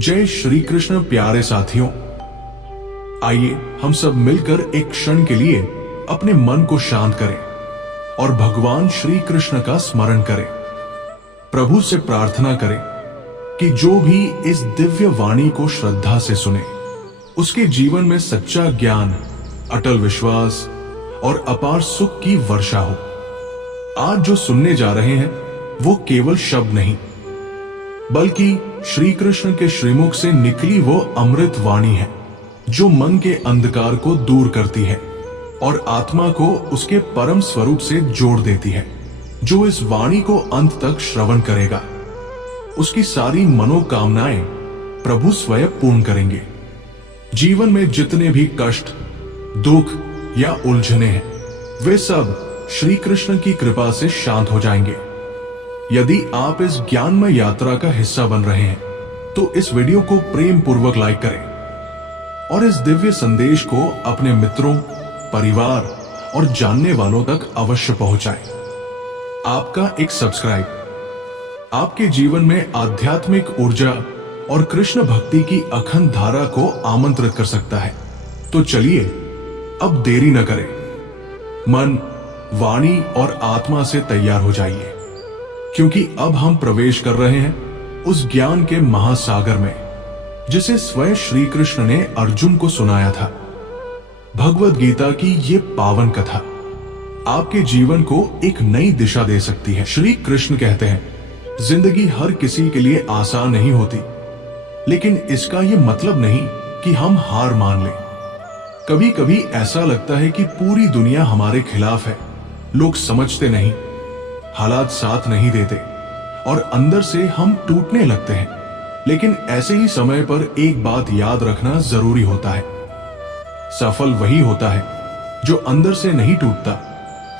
जय श्री कृष्ण प्यारे साथियों, आइए हम सब मिलकर एक क्षण के लिए अपने मन को शांत करें और भगवान श्री कृष्ण का स्मरण करें। प्रभु से प्रार्थना करें कि जो भी इस दिव्य वाणी को श्रद्धा से सुने, उसके जीवन में सच्चा ज्ञान, अटल विश्वास और अपार सुख की वर्षा हो। आज जो सुनने जा रहे हैं वो केवल शब्द नहीं, बल्कि श्री कृष्ण के श्रीमुख से निकली वो अमृत वाणी है, जो मन के अंधकार को दूर करती है और आत्मा को उसके परम स्वरूप से जोड़ देती है। जो इस वाणी को अंत तक श्रवण करेगा, उसकी सारी मनोकामनाएं प्रभु स्वयं पूर्ण करेंगे। जीवन में जितने भी कष्ट, दुख या उलझने हैं, वे सब श्री कृष्ण की कृपा से शांत हो जाएंगे। यदि आप इस ज्ञानमय यात्रा का हिस्सा बन रहे हैं, तो इस वीडियो को प्रेम पूर्वक लाइक करें और इस दिव्य संदेश को अपने मित्रों, परिवार और जानने वालों तक अवश्य पहुंचाएं। आपका एक सब्सक्राइब आपके जीवन में आध्यात्मिक ऊर्जा और कृष्ण भक्ति की अखंड धारा को आमंत्रित कर सकता है। तो चलिए अब देरी न करें, मन, वाणी और आत्मा से तैयार हो जाइए, क्योंकि अब हम प्रवेश कर रहे हैं उस ज्ञान के महासागर में जिसे स्वयं श्री कृष्ण ने अर्जुन को सुनाया था। भगवद गीता की ये पावन कथा आपके जीवन को एक नई दिशा दे सकती है। श्री कृष्ण कहते हैं, जिंदगी हर किसी के लिए आसान नहीं होती, लेकिन इसका ये मतलब नहीं कि हम हार मान लें। कभी कभी ऐसा लगता है कि पूरी दुनिया हमारे खिलाफ है, लोग समझते नहीं, हालात साथ नहीं देते और अंदर से हम टूटने लगते हैं। लेकिन ऐसे ही समय पर एक बात याद रखना जरूरी होता है, सफल वही होता है जो अंदर से नहीं टूटता,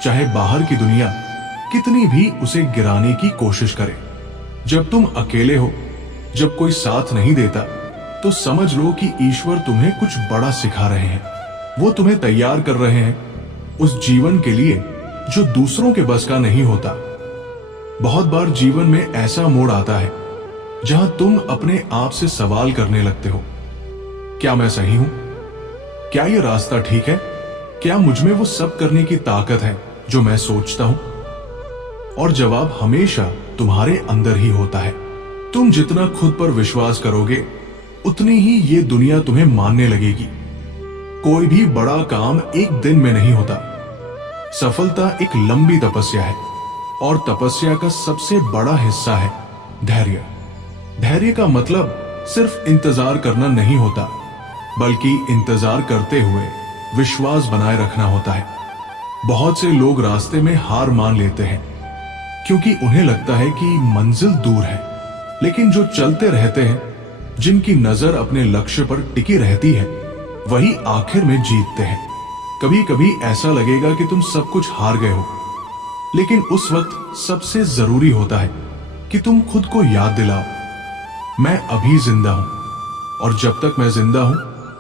चाहे बाहर की दुनिया कितनी भी उसे गिराने की कोशिश करे। जब तुम अकेले हो, जब कोई साथ नहीं देता, तो समझ लो कि ईश्वर तुम्हें कुछ बड़ा सिखा रहे हैं। वो तुम्हें तैयार कर रहे हैं उस जीवन के लिए जो दूसरों के बस का नहीं होता। बहुत बार जीवन में ऐसा मोड़ आता है जहां तुम अपने आप से सवाल करने लगते हो, क्या मैं सही हूं? क्या ये रास्ता ठीक है? क्या मुझमें वो सब करने की ताकत है जो मैं सोचता हूं? और जवाब हमेशा तुम्हारे अंदर ही होता है। तुम जितना खुद पर विश्वास करोगे, उतनी ही ये दुनिया तुम्हें मानने लगेगी। कोई भी बड़ा काम एक दिन में नहीं होता। सफलता एक लंबी तपस्या है और तपस्या का सबसे बड़ा हिस्सा है धैर्य। धैर्य का मतलब सिर्फ इंतजार करना नहीं होता, बल्कि इंतजार करते हुए विश्वास बनाए रखना होता है। बहुत से लोग रास्ते में हार मान लेते हैं क्योंकि उन्हें लगता है कि मंजिल दूर है, लेकिन जो चलते रहते हैं, जिनकी नजर अपने लक्ष्य पर टिकी रहती है, वही आखिर में जीतते हैं। कभी कभी ऐसा लगेगा कि तुम सब कुछ हार गए हो, लेकिन उस वक्त सबसे जरूरी होता है कि तुम खुद को याद दिलाओ, मैं अभी जिंदा हूं और जब तक मैं जिंदा हूं,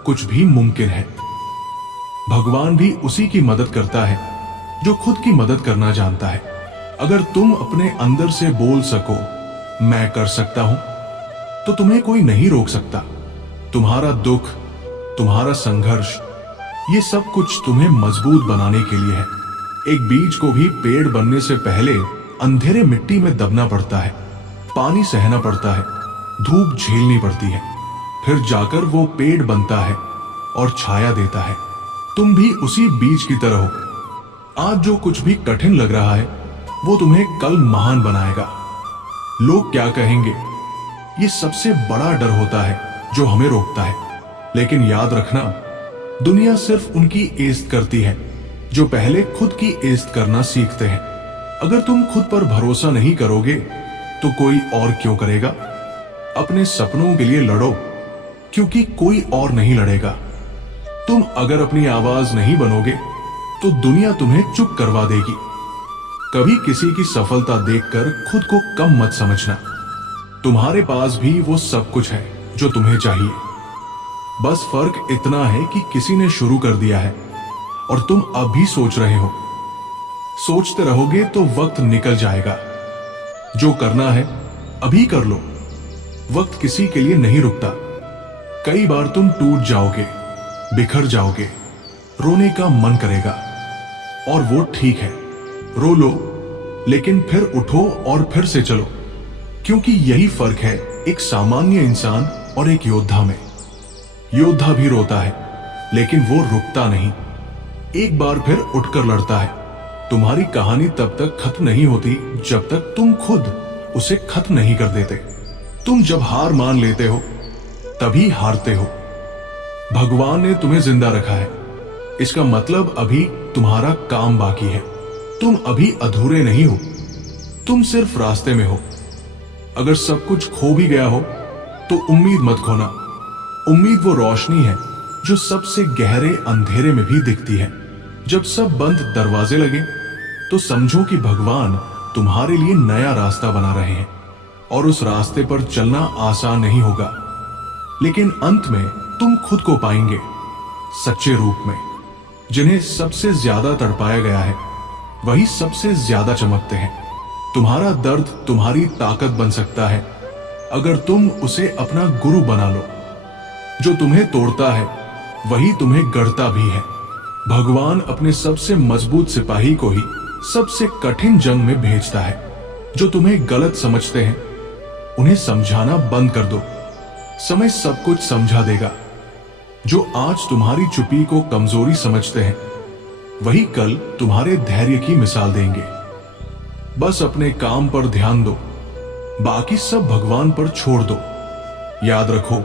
कुछ भी मुमकिन है। भगवान भी उसी की मदद करता है जो खुद की मदद करना जानता है। अगर तुम अपने अंदर से बोल सको, मैं कर सकता हूं, तो तुम्हें कोई नहीं रोक सकता। तुम्हारा दुख, तुम्हारा संघर्ष, ये सब कुछ तुम्हें मजबूत बनाने के लिए है। एक बीज को भी पेड़ बनने से पहले अंधेरे मिट्टी में दबना पड़ता है, पानी सहना पड़ता है, धूप झेलनी पड़ती है, फिर जाकर वो पेड़ बनता है और छाया देता है। तुम भी उसी बीज की तरह हो। आज जो कुछ भी कठिन लग रहा है, वो तुम्हें कल महान बनाएगा। लोग क्या कहेंगे, ये सबसे बड़ा डर होता है जो हमें रोकता है। लेकिन याद रखना, दुनिया सिर्फ उनकी इज्जत करती है जो पहले खुद की इज्जत करना सीखते हैं। अगर तुम खुद पर भरोसा नहीं करोगे, तो कोई और क्यों करेगा? अपने सपनों के लिए लड़ो, क्योंकि कोई और नहीं लड़ेगा। तुम अगर अपनी आवाज नहीं बनोगे, तो दुनिया तुम्हें चुप करवा देगी। कभी किसी की सफलता देखकर खुद को कम मत समझना। तुम्हारे पास भी वो सब कुछ है जो तुम्हें चाहिए। बस फर्क इतना है कि किसी ने शुरू कर दिया है और तुम अभी सोच रहे हो। सोचते रहोगे तो वक्त निकल जाएगा। जो करना है अभी कर लो, वक्त किसी के लिए नहीं रुकता। कई बार तुम टूट जाओगे, बिखर जाओगे, रोने का मन करेगा, और वो ठीक है, रो लो, लेकिन फिर उठो और फिर से चलो। क्योंकि यही फर्क है एक सामान्य इंसान और एक योद्धा में। योद्धा भी रोता है, लेकिन वो रुकता नहीं, एक बार फिर उठकर लड़ता है। तुम्हारी कहानी तब तक खत्म नहीं होती जब तक तुम खुद उसे खत्म नहीं कर देते। तुम जब हार मान लेते हो तभी हारते हो। भगवान ने तुम्हें जिंदा रखा है, इसका मतलब अभी तुम्हारा काम बाकी है। तुम अभी अधूरे नहीं हो, तुम सिर्फ रास्ते में हो। अगर सब कुछ खो भी गया हो तो उम्मीद मत खोना। उम्मीद वो रोशनी है जो सबसे गहरे अंधेरे में भी दिखती है। जब सब बंद दरवाजे लगे तो समझो कि भगवान तुम्हारे लिए नया रास्ता बना रहे हैं, और उस रास्ते पर चलना आसान नहीं होगा, लेकिन अंत में तुम खुद को पाएंगे सच्चे रूप में। जिन्हें सबसे ज्यादा तड़पाया गया है वही सबसे ज्यादा चमकते हैं। तुम्हारा दर्द तुम्हारी ताकत बन सकता है अगर तुम उसे अपना गुरु बना लो। जो तुम्हें तोड़ता है वही तुम्हें गढ़ता भी है। भगवान अपने सबसे मजबूत सिपाही को ही सबसे कठिन जंग में भेजता है। जो तुम्हें गलत समझते हैं उन्हें समझाना बंद कर दो, समय सब कुछ समझा देगा। जो आज तुम्हारी चुप्पी को कमजोरी समझते हैं वही कल तुम्हारे धैर्य की मिसाल देंगे। बस अपने काम पर ध्यान दो, बाकी सब भगवान पर छोड़ दो। याद रखो,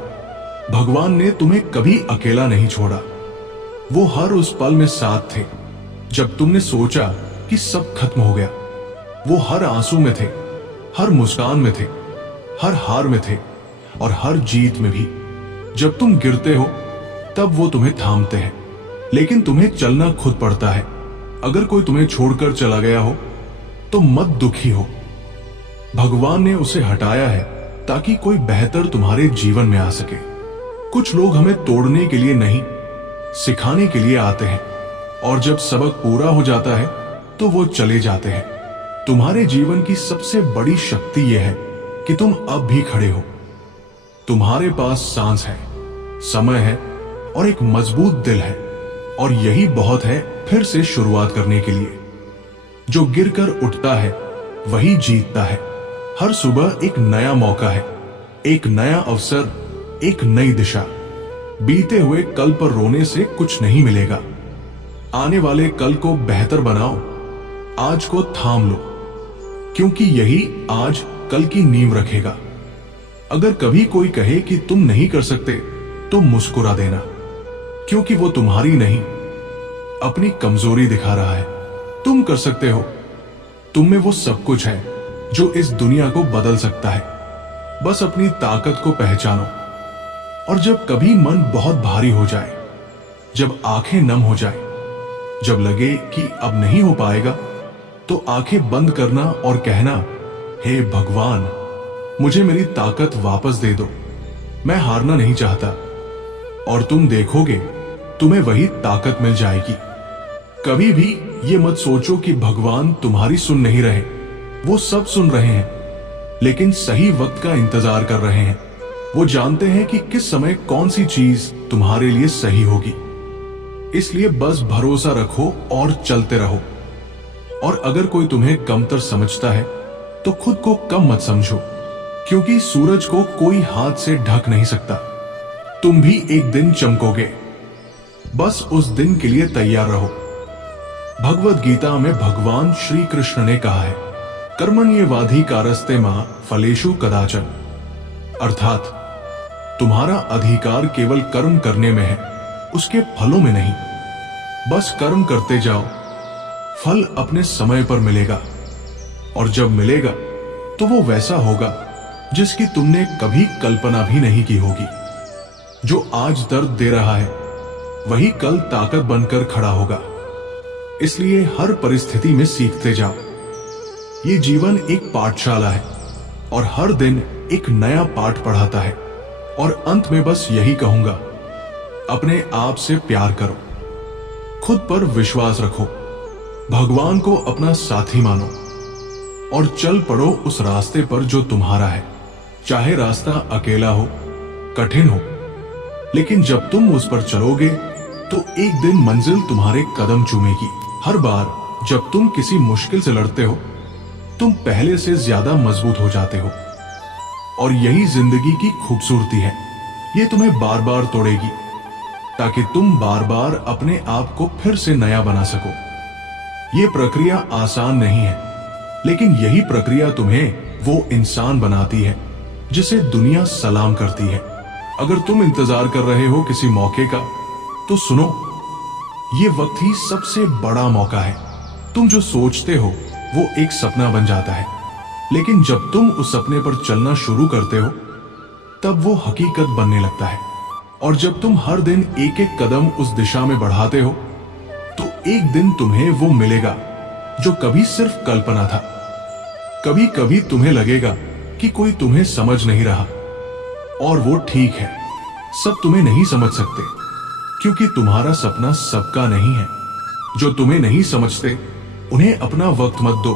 भगवान ने तुम्हें कभी अकेला नहीं छोड़ा। वो हर उस पल में साथ थे जब तुमने सोचा कि सब खत्म हो गया। वो हर आंसू में थे, हर मुस्कान में थे, हर हार में थे, और हर जीत में भी। जब तुम गिरते हो तब वो तुम्हें थामते हैं, लेकिन तुम्हें चलना खुद पड़ता है। अगर कोई तुम्हें छोड़कर चला गया हो तो मत दुखी हो। भगवान ने उसे हटाया है ताकि कोई बेहतर तुम्हारे जीवन में आ सके। कुछ लोग हमें तोड़ने के लिए नहीं, सिखाने के लिए आते हैं, और जब सबक पूरा हो जाता है तो वो चले जाते हैं। तुम्हारे जीवन की सबसे बड़ी शक्ति यह है कि तुम अब भी खड़े हो। तुम्हारे पास सांस है, समय है, और एक मजबूत दिल है, और यही बहुत है फिर से शुरुआत करने के लिए। जो गिरकर उठता है वही जीतता है। हर सुबह एक नया मौका है, एक नया अवसर, एक नई दिशा। बीते हुए कल पर रोने से कुछ नहीं मिलेगा। आने वाले कल को बेहतर बनाओ, आज को थाम लो, क्योंकि यही आज कल की नींव रखेगा। अगर कभी कोई कहे कि तुम नहीं कर सकते तो मुस्कुरा देना, क्योंकि वो तुम्हारी नहीं, अपनी कमजोरी दिखा रहा है। तुम कर सकते हो। तुम में वो सब कुछ है जो इस दुनिया को बदल सकता है। बस अपनी ताकत को पहचानो। और जब कभी मन बहुत भारी हो जाए, जब आंखें नम हो जाए, जब लगे कि अब नहीं हो पाएगा, तो आंखें बंद करना और कहना, हे भगवान, मुझे मेरी ताकत वापस दे दो। मैं हारना नहीं चाहता। और तुम देखोगे तुम्हें वही ताकत मिल जाएगी। कभी भी ये मत सोचो कि भगवान तुम्हारी सुन नहीं रहे। वो सब सुन रहे हैं, लेकिन सही वक्त का इंतजार कर रहे हैं। वो जानते हैं कि किस समय कौन सी चीज तुम्हारे लिए सही होगी। इसलिए बस भरोसा रखो और चलते रहो। और अगर कोई तुम्हें कमतर समझता है तो खुद को कम मत समझो, क्योंकि सूरज को कोई हाथ से ढक नहीं सकता। तुम भी एक दिन चमकोगे, बस उस दिन के लिए तैयार रहो। भगवद गीता में भगवान श्री कृष्ण ने कहा है, कर्मण्येवाधिकारस्ते मा फलेषु कदाचन। अर्थात तुम्हारा अधिकार केवल कर्म करने में है, उसके फलों में नहीं। बस कर्म करते जाओ, फल अपने समय पर मिलेगा। और जब मिलेगा तो वो वैसा होगा जिसकी तुमने कभी कल्पना भी नहीं की होगी। जो आज दर्द दे रहा है वही कल ताकत बनकर खड़ा होगा। इसलिए हर परिस्थिति में सीखते जाओ। ये जीवन एक पाठशाला है और हर दिन एक नया पाठ पढ़ाता है। और अंत में बस यही कहूंगा, अपने आप से प्यार करो, खुद पर विश्वास रखो, भगवान को अपना साथी मानो और चल पड़ो उस रास्ते पर जो तुम्हारा है। चाहे रास्ता अकेला हो, कठिन हो, लेकिन जब तुम उस पर चलोगे तो एक दिन मंजिल तुम्हारे कदम चूमेगी। हर बार जब तुम किसी मुश्किल से लड़ते हो, तुम पहले से ज्यादा मजबूत हो जाते हो। और यही जिंदगी की खूबसूरती है। ये तुम्हें बार बार तोड़ेगी ताकि तुम बार बार अपने आप को फिर से नया बना सको। ये प्रक्रिया आसान नहीं है, लेकिन यही प्रक्रिया तुम्हें वो इंसान बनाती है जिसे दुनिया सलाम करती है। अगर तुम इंतजार कर रहे हो किसी मौके का, तो सुनो, ये वक्त ही सबसे बड़ा मौका है। तुम जो सोचते हो वो एक सपना बन जाता है, लेकिन जब तुम उस सपने पर चलना शुरू करते हो तब वो हकीकत बनने लगता है। और जब तुम हर दिन एक एक कदम उस दिशा में बढ़ाते हो, तो एक दिन तुम्हें वो मिलेगा जो कभी सिर्फ कल्पना था। कभी कभी तुम्हें लगेगा कि कोई तुम्हें समझ नहीं रहा, और वो ठीक है। सब तुम्हें नहीं समझ सकते, क्योंकि तुम्हारा सपना सबका नहीं है। जो तुम्हें नहीं समझते उन्हें अपना वक्त मत दो।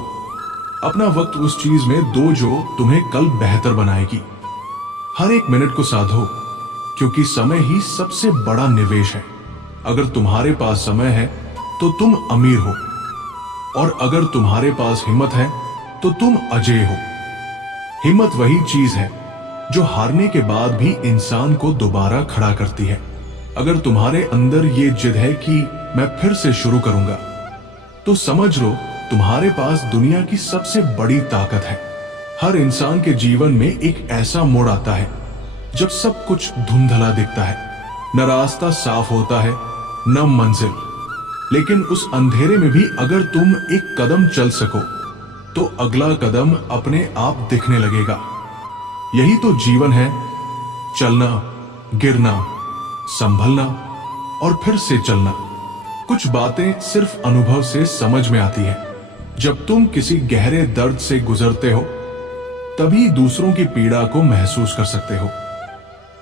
अपना वक्त उस चीज में दो जो तुम्हें कल बेहतर बनाएगी। हर एक मिनट को साधो, क्योंकि समय ही सबसे बड़ा निवेश है। अगर तुम्हारे पास समय है तो तुम अमीर हो, और अगर तुम्हारे पास हिम्मत है तो तुम अजेय हो। हिम्मत वही चीज है जो हारने के बाद भी इंसान को दोबारा खड़ा करती है। अगर तुम्हारे अंदर ये जिद है कि मैं फिर से शुरू करूंगा, तो समझ लो तुम्हारे पास दुनिया की सबसे बड़ी ताकत है। हर इंसान के जीवन में एक ऐसा मोड़ आता है जब सब कुछ धुंधला दिखता है, न रास्ता साफ होता है, न मंजिल। लेकिन उस अंधेरे में भी अगर तुम एक कदम चल सको, तो अगला कदम अपने आप दिखने लगेगा। यही तो जीवन है, चलना, गिरना, संभलना और फिर से चलना। कुछ बातें सिर्फ अनुभव से समझ में आती है। जब तुम किसी गहरे दर्द से गुजरते हो, तभी दूसरों की पीड़ा को महसूस कर सकते हो।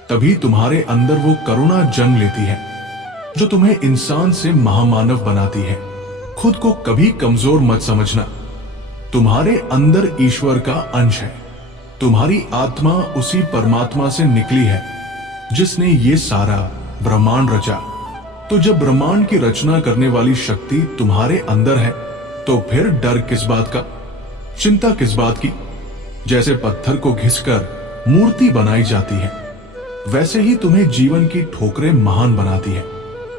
तभी तुम्हारे अंदर वो करुणा जन्म लेती है जो तुम्हें इंसान से महामानव बनाती है। खुद को कभी कमजोर मत समझना। तुम्हारे अंदर ईश्वर का अंश है। तुम्हारी आत्मा उसी परमात्मा से निकली है जिसने ये सारा ब्रह्मांड रचा। तो जब ब्रह्मांड की रचना करने वाली शक्ति तुम्हारे अंदर है, तो फिर डर किस बात का, चिंता किस बात की। जैसे पत्थर को घिसकर मूर्ति बनाई जाती है, वैसे ही तुम्हें जीवन की ठोकरें महान बनाती है।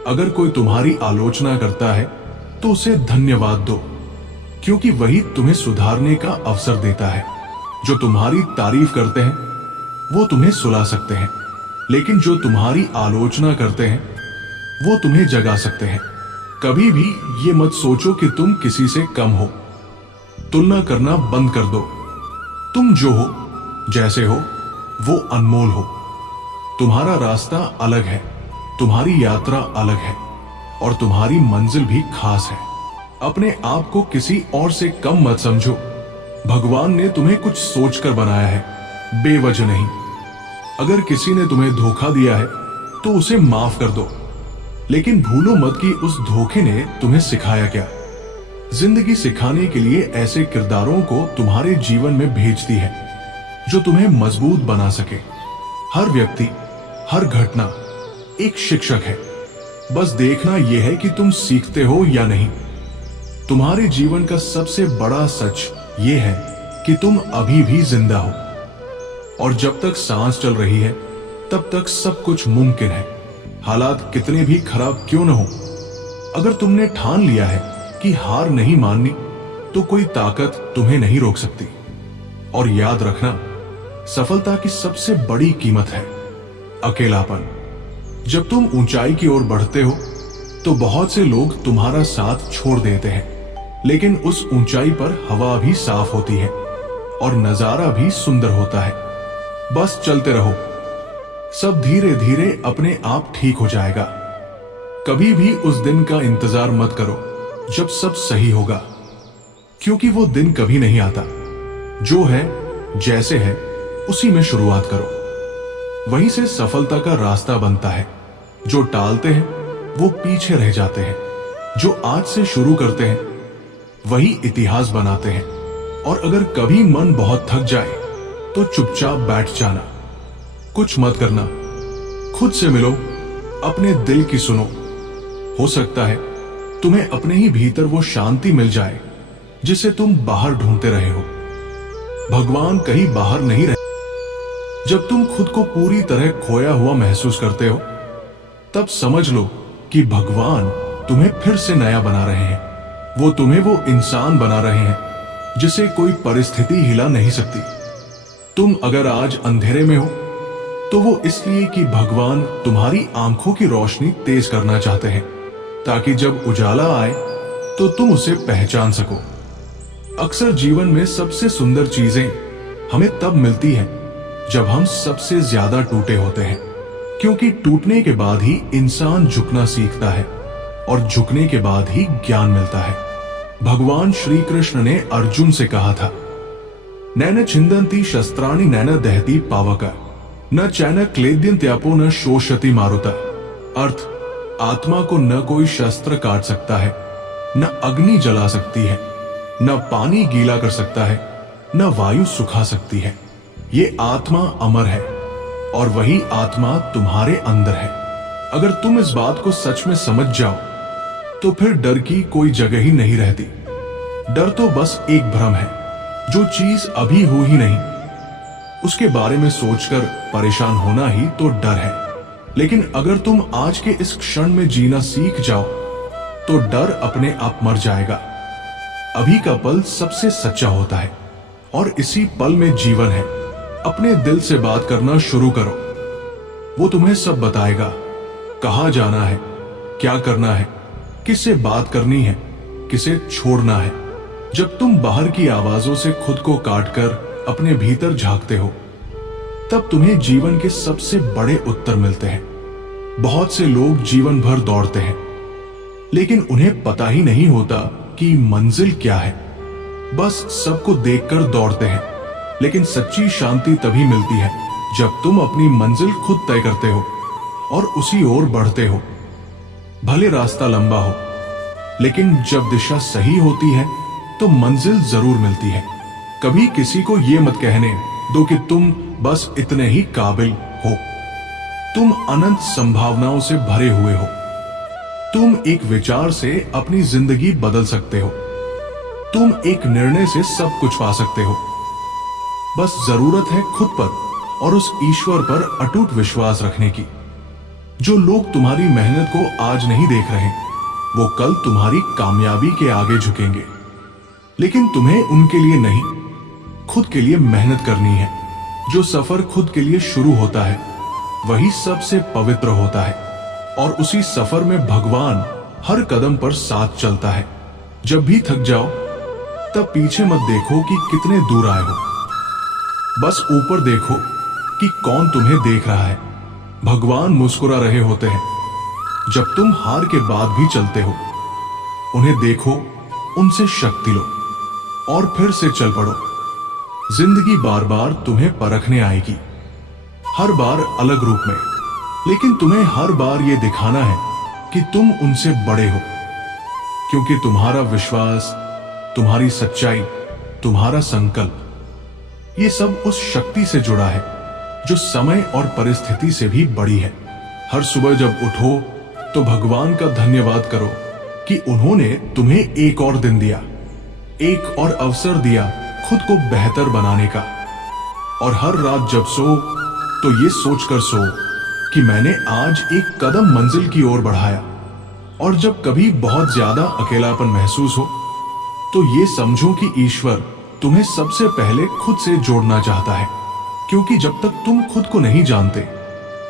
अगर कोई तुम्हारी आलोचना करता है तो उसे धन्यवाद दो, क्योंकि वही तुम्हें सुधारने का अवसर देता है। जो तुम्हारी तारीफ करते हैं वो तुम्हें सुला सकते हैं, लेकिन जो तुम्हारी आलोचना करते हैं वो तुम्हें जगा सकते हैं। कभी भी ये मत सोचो कि तुम किसी से कम हो। तुलना करना बंद कर दो। तुम जो हो, जैसे हो, वो अनमोल हो। तुम्हारा रास्ता अलग है, तुम्हारी यात्रा अलग है, और तुम्हारी मंजिल भी खास है। अपने आप को किसी और से कम मत समझो। भगवान ने तुम्हें कुछ सोचकर बनाया है, बेवजह नहीं। अगर किसी ने तुम्हें धोखा दिया है तो उसे माफ कर दो, लेकिन भूलो मत कि उस धोखे ने तुम्हें सिखाया क्या। जिंदगी सिखाने के लिए ऐसे किरदारों को तुम्हारे जीवन में भेजती है जो तुम्हें मजबूत बना सके। हर व्यक्ति, हर घटना एक शिक्षक है। बस देखना यह है कि तुम सीखते हो या नहीं। तुम्हारे जीवन का सबसे बड़ा सच ये है कि तुम अभी भी जिंदा हो, और जब तक सांस चल रही है तब तक सब कुछ मुमकिन है। हालात कितने भी खराब क्यों न हो, अगर तुमने ठान लिया है कि हार नहीं माननी, तो कोई ताकत तुम्हें नहीं रोक सकती। और याद रखना, सफलता की सबसे बड़ी कीमत है अकेलापन। जब तुम ऊंचाई की ओर बढ़ते हो तो बहुत से लोग तुम्हारा साथ छोड़ देते हैं, लेकिन उस ऊंचाई पर हवा भी साफ होती है और नजारा भी सुंदर होता है। बस चलते रहो, सब धीरे धीरे अपने आप ठीक हो जाएगा। कभी भी उस दिन का इंतजार मत करो जब सब सही होगा, क्योंकि वो दिन कभी नहीं आता। जो है, जैसे है, उसी में शुरुआत करो। वहीं से सफलता का रास्ता बनता है। जो टालते हैं वो पीछे रह जाते हैं। जो आज से शुरू करते हैं वही इतिहास बनाते हैं। और अगर कभी मन बहुत थक जाए तो चुपचाप बैठ जाना, कुछ मत करना, खुद से मिलो, अपने दिल की सुनो। हो सकता है तुम्हें अपने ही भीतर वो शांति मिल जाए जिसे तुम बाहर ढूंढते रहे हो। भगवान कहीं बाहर नहीं रहे। जब तुम खुद को पूरी तरह खोया हुआ महसूस करते हो, तब समझ लो कि भगवान तुम्हें फिर से नया बना रहे हैं। वो तुम्हें वो इंसान बना रहे हैं जिसे कोई परिस्थिति हिला नहीं सकती। तुम अगर आज अंधेरे में हो तो वो इसलिए कि भगवान तुम्हारी आंखों की रोशनी तेज करना चाहते हैं, ताकि जब उजाला आए तो तुम उसे पहचान सको। अक्सर जीवन में सबसे सुंदर चीजें हमें तब मिलती हैं जब हम सबसे ज्यादा टूटे होते हैं, क्योंकि टूटने के बाद ही इंसान झुकना सीखता है और झुकने के बाद ही ज्ञान मिलता है। भगवान श्री कृष्ण ने अर्जुन से कहा था, नैन छिंदंती शस्त्राणि नैन दहती पावक न चैन क्लेद्यंत्यापो न शोषति मारुता। अर्थ, आत्मा को न कोई शस्त्र काट सकता है, न अग्नि जला सकती है, न पानी गीला कर सकता है, न वायु सुखा सकती है। ये आत्मा अमर है और वही आत्मा तुम्हारे अंदर है। अगर तुम इस बात को सच में समझ जाओ तो फिर डर की कोई जगह ही नहीं रहती। डर तो बस एक भ्रम है। जो चीज अभी हो ही नहीं, उसके बारे में सोचकर परेशान होना ही तो डर है। लेकिन अगर तुम आज के इस क्षण में जीना सीख जाओ तो डर अपने आप मर जाएगा। अभी का पल सबसे सच्चा होता है और इसी पल में जीवन है। अपने दिल से बात करना शुरू करो, वो तुम्हें सब बताएगा। कहाँ जाना है, क्या करना है, किससे बात करनी है, किसे छोड़ना है। जब तुम बाहर की आवाजों से खुद को काटकर अपने भीतर झांकते हो, तब तुम्हें जीवन के सबसे बड़े उत्तर मिलते हैं। बहुत से लोग जीवन भर दौड़ते हैं, लेकिन उन्हें पता ही नहीं होता कि मंजिल क्या है। बस सबको देखकर दौड़ते हैं, लेकिन सच्ची शांति तभी मिलती है जब तुम अपनी मंजिल खुद तय करते हो और उसी ओर बढ़ते हो। भले रास्ता लंबा हो, लेकिन जब दिशा सही होती है तो मंजिल जरूर मिलती है। कभी किसी को यह मत कहने दो कि तुम बस इतने ही काबिल हो। तुम अनंत संभावनाओं से भरे हुए हो। तुम एक विचार से अपनी जिंदगी बदल सकते हो। तुम एक निर्णय से सब कुछ पा सकते हो। बस जरूरत है खुद पर और उस ईश्वर पर अटूट विश्वास रखने की। जो लोग तुम्हारी मेहनत को आज नहीं देख रहे, वो कल तुम्हारी कामयाबी के आगे झुकेंगे। लेकिन तुम्हें उनके लिए नहीं, खुद के लिए मेहनत करनी है। जो सफर खुद के लिए शुरू होता है वही सबसे पवित्र होता है, और उसी सफर में भगवान हर कदम पर साथ चलता है। जब भी थक जाओ तब पीछे मत देखो कि कितने दूर आए हो, बस ऊपर देखो कि कौन तुम्हें देख रहा है। भगवान मुस्कुरा रहे होते हैं जब तुम हार के बाद भी चलते हो। उन्हें देखो, उनसे शक्ति लो और फिर से चल पड़ो। जिंदगी बार बार तुम्हें परखने आएगी, हर बार अलग रूप में, लेकिन तुम्हें हर बार यह दिखाना है कि तुम उनसे बड़े हो, क्योंकि तुम्हारा विश्वास, तुम्हारी सच्चाई, तुम्हारा संकल्प, ये सब उस शक्ति से जुड़ा है जो समय और परिस्थिति से भी बड़ी है। हर सुबह जब उठो तो भगवान का धन्यवाद करो कि उन्होंने तुम्हें एक और दिन दिया, एक और अवसर दिया खुद को बेहतर बनाने का। और हर रात जब सो तो ये सोचकर सो कि मैंने आज एक कदम मंजिल की ओर बढ़ाया। और जब कभी बहुत ज्यादा अकेलापन महसूस हो तो ये समझो कि ईश्वर तुम्हें सबसे पहले खुद से जोड़ना चाहता है, क्योंकि जब तक तुम खुद को नहीं जानते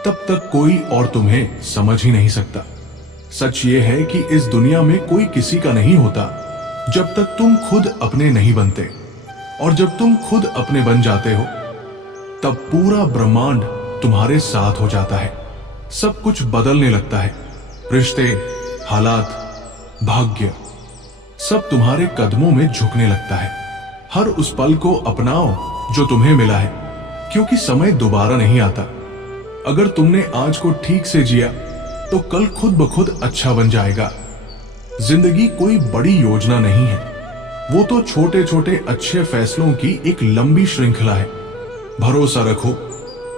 तब तक कोई और तुम्हें समझ ही नहीं सकता। सच ये है कि इस दुनिया में कोई किसी का नहीं होता जब तक तुम खुद अपने नहीं बनते, और जब तुम खुद अपने बन जाते हो तब पूरा ब्रह्मांड तुम्हारे साथ हो जाता है। सब कुछ बदलने लगता है। रिश्ते, हालात, भाग्य, सब तुम्हारे कदमों में झुकने लगता है। हर उस पल को अपनाओ जो तुम्हें मिला है, क्योंकि समय दोबारा नहीं आता। अगर तुमने आज को ठीक से जिया तो कल खुद ब खुद अच्छा बन जाएगा। जिंदगी कोई बड़ी योजना नहीं है, वो तो छोटे छोटे अच्छे फैसलों की एक लंबी श्रृंखला है। भरोसा रखो,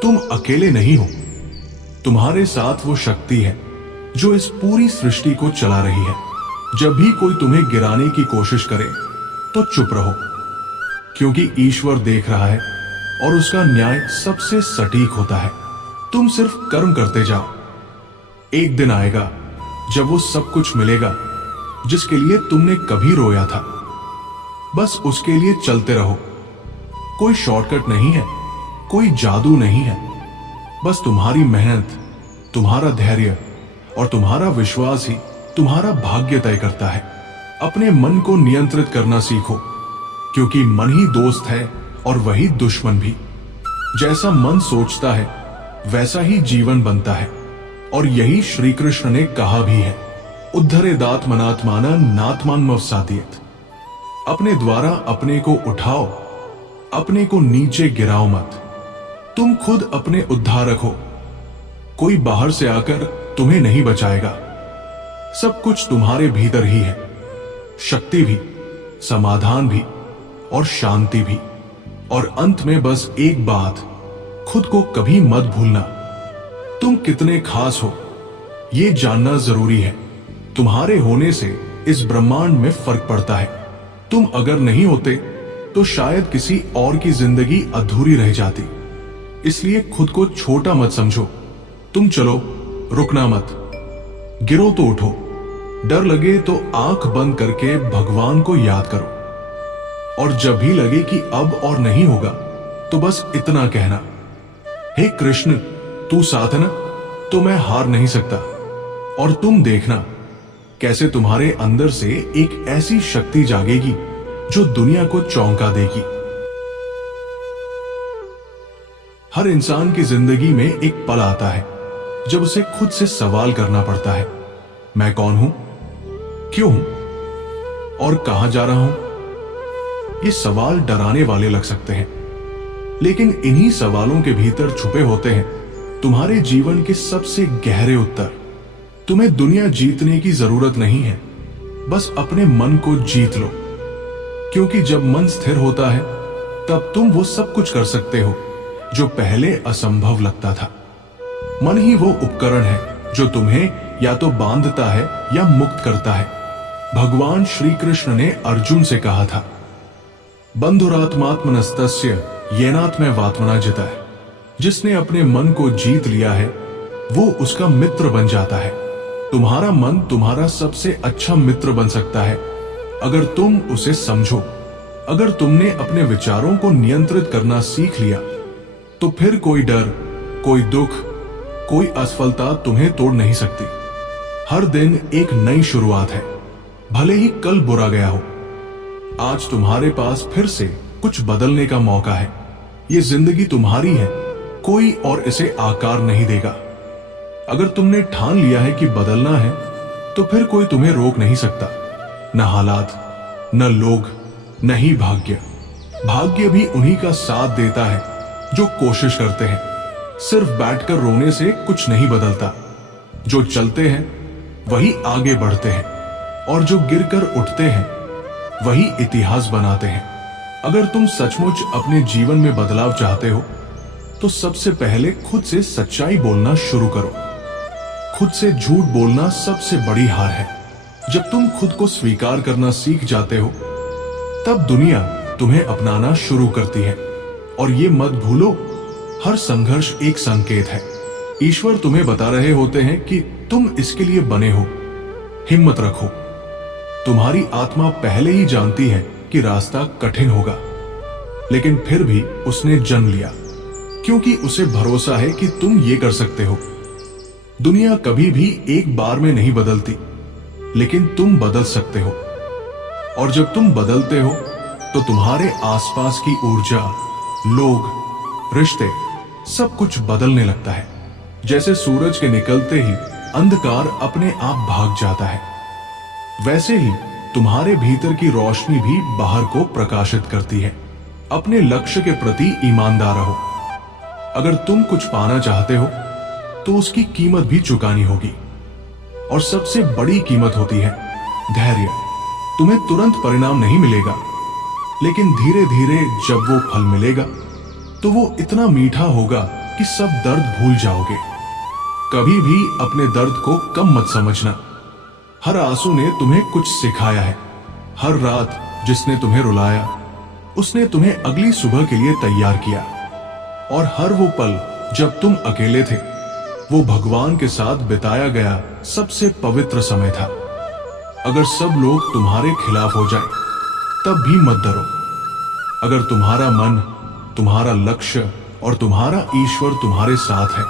तुम अकेले नहीं हो। तुम्हारे साथ वो शक्ति है जो इस पूरी सृष्टि को चला रही है। जब भी कोई तुम्हें गिराने की कोशिश करे तो चुप रहो, क्योंकि ईश्वर देख रहा है और उसका न्याय सबसे सटीक होता है। तुम सिर्फ कर्म करते जाओ। एक दिन आएगा जब वो सब कुछ मिलेगा जिसके लिए तुमने कभी रोया था। बस उसके लिए चलते रहो। कोई शॉर्टकट नहीं है, कोई जादू नहीं है। बस तुम्हारी मेहनत, तुम्हारा धैर्य और तुम्हारा विश्वास ही तुम्हारा भाग्य तय करता है। अपने मन को नियंत्रित करना सीखो, क्योंकि मन ही दोस्त है और वही दुश्मन भी। जैसा मन सोचता है वैसा ही जीवन बनता है, और यही श्री कृष्ण ने कहा भी है, उद्धरेदात्मनात्माना नात्मान्मवसादियत। अपने द्वारा अपने को उठाओ, अपने को नीचे गिराओ मत। तुम खुद अपने उद्धारक हो। कोई बाहर से आकर तुम्हें नहीं बचाएगा। सब कुछ तुम्हारे भीतर ही है, शक्ति भी, समाधान भी और शांति भी। और अंत में बस एक बात, खुद को कभी मत भूलना। तुम कितने खास हो यह जानना जरूरी है। तुम्हारे होने से इस ब्रह्मांड में फर्क पड़ता है। तुम अगर नहीं होते तो शायद किसी और की जिंदगी अधूरी रह जाती। इसलिए खुद को छोटा मत समझो। तुम चलो, रुकना मत। गिरो तो उठो, डर लगे तो आंख बंद करके भगवान को याद करो। और जब भी लगे कि अब और नहीं होगा तो बस इतना कहना, हे कृष्ण तू साथ है ना, तो मैं हार नहीं सकता। और तुम देखना कैसे तुम्हारे अंदर से एक ऐसी शक्ति जागेगी जो दुनिया को चौंका देगी। हर इंसान की जिंदगी में एक पल आता है जब उसे खुद से सवाल करना पड़ता है, मैं कौन हूं, क्यों हूं और कहां जा रहा हूं। ये सवाल डराने वाले लग सकते हैं, लेकिन इन्हीं सवालों के भीतर छुपे होते हैं तुम्हारे जीवन के सबसे गहरे उत्तर। तुम्हें दुनिया जीतने की जरूरत नहीं है, बस अपने मन को जीत लो, क्योंकि जब मन स्थिर होता है तब तुम वो सब कुछ कर सकते हो जो पहले असंभव लगता था। मन ही वो उपकरण है जो तुम्हें या तो बांधता है या मुक्त करता है। भगवान श्री कृष्ण ने अर्जुन से कहा था, बंधुरात्मात्मनस्तस्य येनात्मैवात्मना जिता है। जिसने अपने मन को जीत लिया है वो उसका मित्र बन जाता है। तुम्हारा मन तुम्हारा सबसे अच्छा मित्र बन सकता है अगर तुम उसे समझो। अगर तुमने अपने विचारों को नियंत्रित करना सीख लिया तो फिर कोई डर, कोई दुख, कोई असफलता तुम्हें तोड़ नहीं सकती। हर दिन एक नई शुरुआत है, भले ही कल बुरा गया हो। आज तुम्हारे पास फिर से कुछ बदलने का मौका है। ये जिंदगी तुम्हारी है, कोई और इसे आकार नहीं देगा। अगर तुमने ठान लिया है कि बदलना है तो फिर कोई तुम्हें रोक नहीं सकता। न हालात, न लोग, न ही भाग्य। भाग्य भी उन्हीं का साथ देता है जो कोशिश करते हैं। सिर्फ बैठकर रोने से कुछ नहीं बदलता। जो चलते हैं वही आगे बढ़ते हैं, और जो गिरकर उठते हैं वही इतिहास बनाते हैं। अगर तुम सचमुच अपने जीवन में बदलाव चाहते हो तो सबसे पहले खुद से सच्चाई बोलना शुरू करो। खुद से झूठ बोलना सबसे बड़ी हार है। जब तुम खुद को स्वीकार करना सीख जाते हो तब दुनिया तुम्हें अपनाना शुरू करती है। और ये मत भूलो, हर संघर्ष एक संकेत है। ईश्वर तुम्हें बता रहे होते हैं कि तुम इसके लिए बने हो। हिम्मत रखो। तुम्हारी आत्मा पहले ही जानती है कि रास्ता कठिन होगा, लेकिन फिर भी उसने जन्म लिया, क्योंकि उसे भरोसा है कि तुम ये कर सकते हो। दुनिया कभी भी एक बार में नहीं बदलती, लेकिन तुम बदल सकते हो। और जब तुम बदलते हो तो तुम्हारे आसपास की ऊर्जा, लोग, रिश्ते, सब कुछ बदलने लगता है। जैसे सूरज के निकलते ही अंधकार अपने आप भाग जाता है, वैसे ही तुम्हारे भीतर की रोशनी भी बाहर को प्रकाशित करती है। अपने लक्ष्य के प्रति ईमानदार रहो। अगर तुम कुछ पाना चाहते हो तो उसकी कीमत भी चुकानी होगी, और सबसे बड़ी कीमत होती है धैर्य। तुम्हें तुरंत परिणाम नहीं मिलेगा, लेकिन धीरे धीरे जब वो फल मिलेगा तो वो इतना मीठा होगा कि सब दर्द भूल जाओगे। कभी भी अपने दर्द को कम मत समझना। हर आंसू ने तुम्हें कुछ सिखाया है। हर रात जिसने तुम्हें रुलाया, उसने तुम्हें अगली सुबह के लिए तैयार किया। और हर वो पल जब तुम अकेले थे, वो भगवान के साथ बिताया गया सबसे पवित्र समय था। अगर सब लोग तुम्हारे खिलाफ हो जाएं, तब भी मत डरो। अगर तुम्हारा मन, तुम्हारा लक्ष्य और तुम्हारा ईश्वर तुम्हारे साथ है,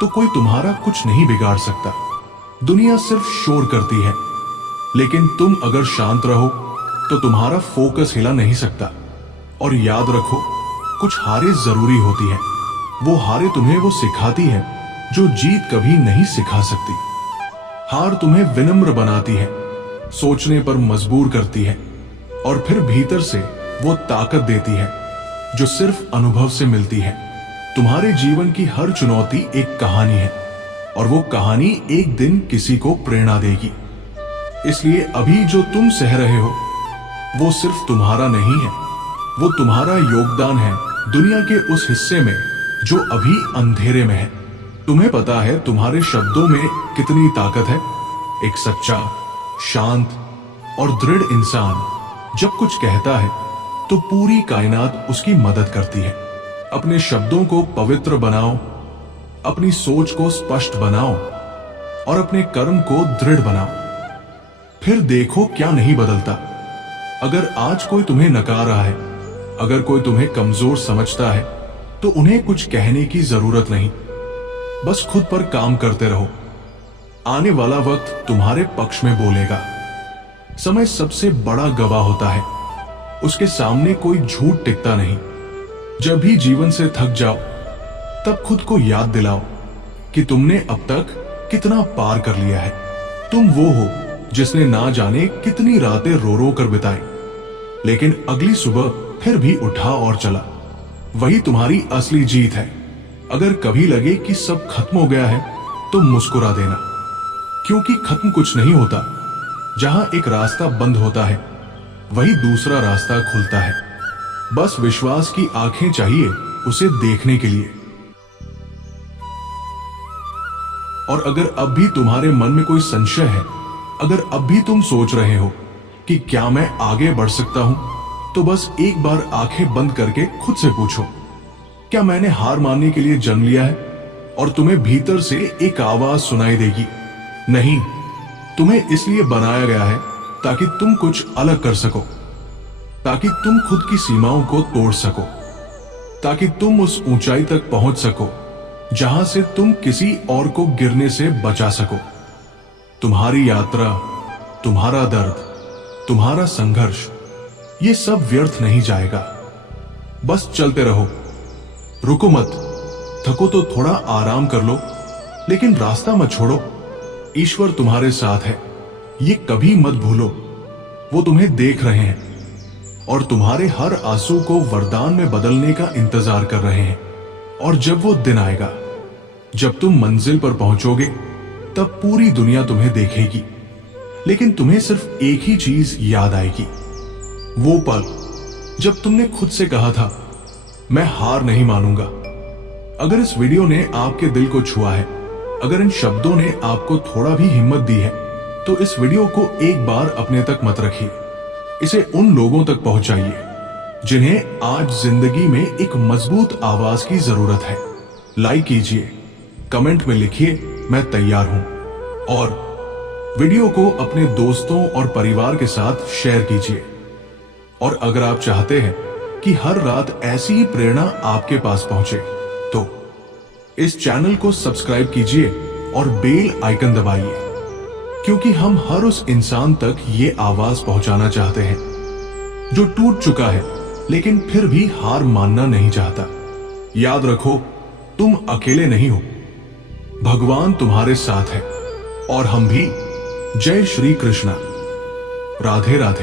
तो कोई तुम्हारा कुछ नहीं बिगाड़ सकता। दुनिया सिर्फ शोर करती है, लेकिन तुम अगर शांत रहो तो तुम्हारा फोकस हिला नहीं सकता। और याद रखो, कुछ हारें जरूरी होती है। वो हारें तुम्हें वो सिखाती है जो जीत कभी नहीं सिखा सकती। हार तुम्हें विनम्र बनाती है, सोचने पर मजबूर करती है, और फिर भीतर से वो ताकत देती है जो सिर्फ अनुभव से मिलती है। तुम्हारे जीवन की हर चुनौती एक कहानी है, और वो कहानी एक दिन किसी को प्रेरणा देगी। इसलिए अभी जो तुम सह रहे हो, वो सिर्फ तुम्हारा नहीं है, वो तुम्हारा योगदान है दुनिया के उस हिस्से में जो अभी अंधेरे में है। तुम्हें पता है तुम्हारे शब्दों में कितनी ताकत है। एक सच्चा, शांत और दृढ़ इंसान जब कुछ कहता है तो पूरी कायनात उसकी मदद करती है। अपने शब्दों को पवित्र बनाओ, अपनी सोच को स्पष्ट बनाओ और अपने कर्म को दृढ़ बनाओ। फिर देखो क्या नहीं बदलता। अगर आज कोई तुम्हें नकार रहा है, अगर कोई तुम्हें कमजोर समझता है, तो उन्हें कुछ कहने की जरूरत नहीं। बस खुद पर काम करते रहो। आने वाला वक्त तुम्हारे पक्ष में बोलेगा। समय सबसे बड़ा गवाह होता है, उसके सामने कोई झूठ टिकता नहीं। जब भी जीवन से थक जाओ, तब खुद को याद दिलाओ कि तुमने अब तक कितना पार कर लिया है। तुम वो हो जिसने ना जाने कितनी रातें रो रो कर बिताई, लेकिन अगली सुबह फिर भी उठा और चला। वही तुम्हारी असली जीत है। अगर कभी लगे कि सब खत्म हो गया है, तो मुस्कुरा देना, क्योंकि खत्म कुछ नहीं होता। जहां एक रास्ता बंद होता है, वही दूसरा रास्ता खुलता है। बस विश्वास की आंखें चाहिए उसे देखने के लिए। और अगर अब भी तुम्हारे मन में कोई संशय है, अगर अब भी तुम सोच रहे हो कि क्या मैं आगे बढ़ सकता हूं, तो बस एक बार आंखें बंद करके खुद से पूछो, क्या मैंने हार मानने के लिए जन्म लिया है? और तुम्हें भीतर से एक आवाज सुनाई देगी, नहीं, तुम्हें इसलिए बनाया गया है ताकि तुम कुछ अलग कर सको, ताकि तुम खुद की सीमाओं को तोड़ सको, ताकि तुम उस ऊंचाई तक पहुंच सको जहां से तुम किसी और को गिरने से बचा सको। तुम्हारी यात्रा, तुम्हारा दर्द, तुम्हारा संघर्ष, ये सब व्यर्थ नहीं जाएगा। बस चलते रहो, रुको मत। थको तो थोड़ा आराम कर लो, लेकिन रास्ता मत छोड़ो। ईश्वर तुम्हारे साथ है, ये कभी मत भूलो। वो तुम्हें देख रहे हैं और तुम्हारे हर आंसू को वरदान में बदलने का इंतजार कर रहे हैं। और जब वो दिन आएगा, जब तुम मंजिल पर पहुंचोगे, तब पूरी दुनिया तुम्हें देखेगी, लेकिन तुम्हें सिर्फ एक ही चीज याद आएगी, वो पल जब तुमने खुद से कहा था, मैं हार नहीं मानूंगा। अगर इस वीडियो ने आपके दिल को छुआ है, अगर इन शब्दों ने आपको थोड़ा भी हिम्मत दी है, तो इस वीडियो को एक बार अपने तक मत रखिए। इसे उन लोगों तक पहुंचाइए जिन्हें आज जिंदगी में एक मजबूत आवाज की जरूरत है। लाइक कीजिए, कमेंट में लिखिए, मैं तैयार हूं, और वीडियो को अपने दोस्तों और परिवार के साथ शेयर कीजिए। और अगर आप चाहते हैं कि हर रात ऐसी ही प्रेरणा आपके पास पहुंचे, तो इस चैनल को सब्सक्राइब कीजिए और बेल आइकन दबाइए, क्योंकि हम हर उस इंसान तक ये आवाज पहुंचाना चाहते हैं जो टूट चुका है लेकिन फिर भी हार मानना नहीं चाहता। याद रखो, तुम अकेले नहीं हो, भगवान तुम्हारे साथ है, और हम भी। जय श्री कृष्णा। राधे राधे।